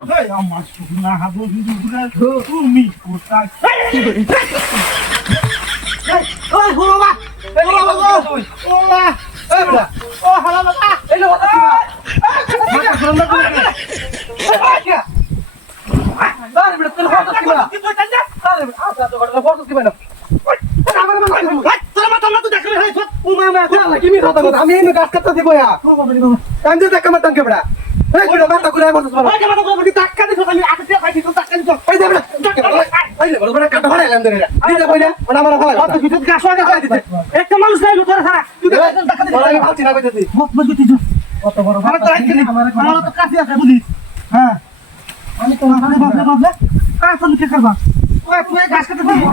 এই আমার সোনা হাবো দুপুরে তুমি কোথায় ওই গো বাবা এই গো বাবা ও বাবা এই বড়া ও হালা বাবা এই লো বাবা মাথা গরম করে আরে বড়া তোর ফটো কি বড়া কি তুই জানছ আরে আচ্ছা তো বড়া ফটো কি বড়া তোর মাথা না তো দেখলে হয় ও মামা কোলা কি মি কথা আমি এনে কাজ করতে দিব ইয়া কান্দে দেখা মাতাম কে বড়া এই বড়া মাথা ঘুরে বলছিস বড়া এই মাথা ঘুরে টাকা দিছ আমি আটে দিয়ে খাইছি তো টাকা দিছ এই দে বড়া এই বড়া বড়া কাটা হড়াইলাম দে রে দিতে কইনা ওনা আমার ভালো কত কিছু গাছ ওয়াগা করে দিতে একটা মানুষ নাই তোর সারা তুই টাকা দিছ আমি ভাবছি না কইতেছি মত মজবুতি কত বড় আমার তো রাখছিস আমার তো কাছে আছে বুঝিস হ্যাঁ আমি তো ওখানে ভাবলে কাজ তো কি করবা ওই তুই গাছ কাটতে পারবি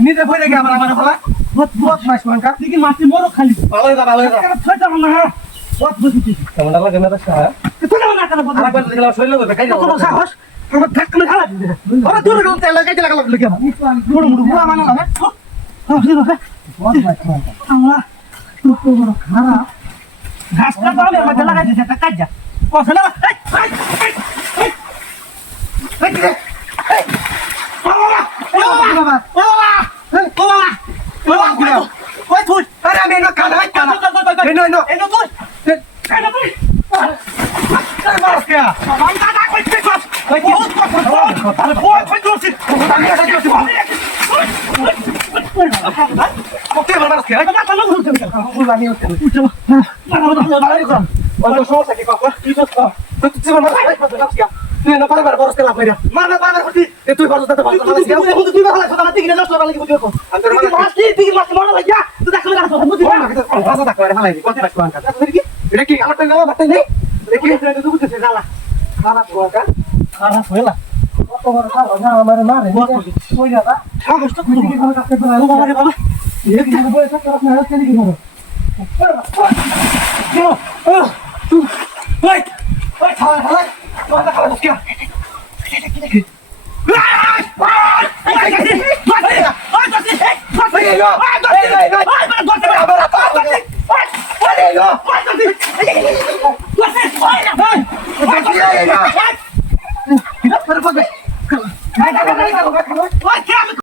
নিজে ভরে গে আমার আমার ভালো বহুত বহুত মাছ মানকা দেখি মাছি মরো খালি ভালো ভালো ছয়টা না বহুত বুঝিছি কেমন লাগে না দশটা তুই না কেন বল আবার দেখলা শৈল হবে কাই কত সাহস আমার ধাক্কা না খালা ওরা দূরে গেল তেল লাগাইতে লাগা লাগলো কেন মুড় মুড় পুরা মানা লাগে হ্যাঁ ঠিক আছে বহুত মাছ মানকা আমরা তুই তো বড় খারাপ ঘাসটা পালে মধ্যে লাগাই দিতে একটা কাজ যা কসে না তুই না পারবার বরস তেলা কইরা মারনা পারবার করতি তুই বরস দিতে পারছ না তুই ভালো আছিস না তিন নষ্ট লাগি বুঝিও আন্তর মাছ তুই মাছ মনে লাগিয়া তুই দেখলে না বুঝি না ভাষা তা কইরা হালাই কত রাখ কোন কথা কি এটা কি আমার টাকা বাতে নেই দেখি এটা তুই বুঝছিস জালা খারাপ গোকা খারাপ হইলা কত বড় খারাপ না আমার মারে কই যাবা সাহস তো কি ভালো কাছে করে আলো বাবা রে বাবা এই কি বলে থাকতে না আর কেন কি করো ওই ওই হালাই Mata kalau sekian.